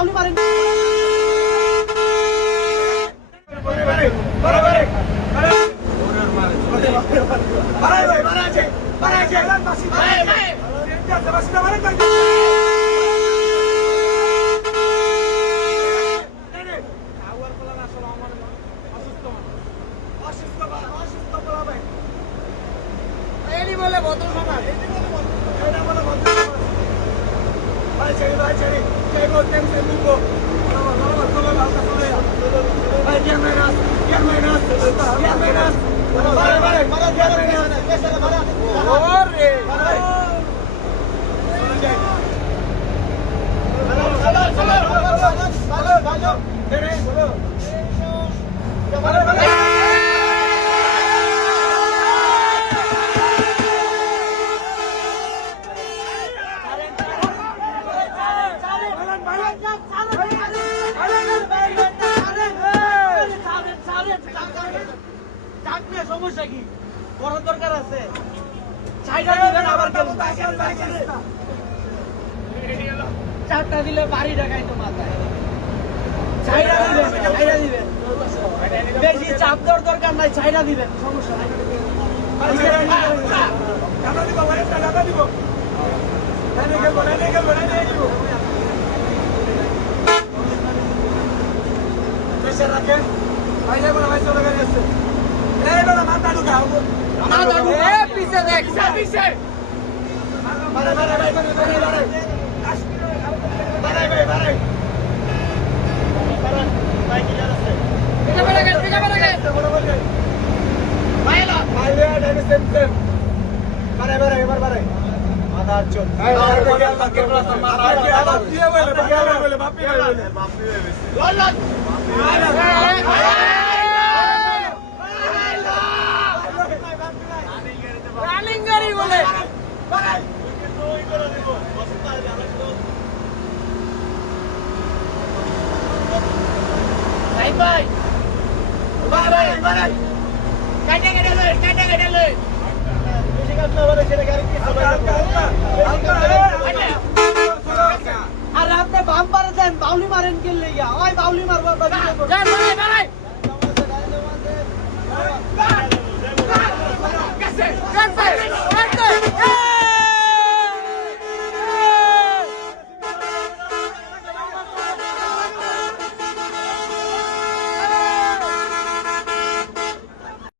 বাউলি মারেন। এলি বলে ভদ্র সমাজ Jai Mataji, Jai Mataji, Jai Mataji, Jai Mataji, বেশি চাপ দেওয়ার দরকার নাই চাইটা দিবেন সমস্যা নাই এ পিছে দেখ পিছে পিছে বেড়ে গেছে পিছে বেড়ে গেছে রানিং গাড়ি বলে ভাই। ভাই কাটে কেটে লই কাটে কেটে লই। আর আপনি বাম দেন, বাউলি মারেন কে লেগা ওই বাউলি মারবা বাজি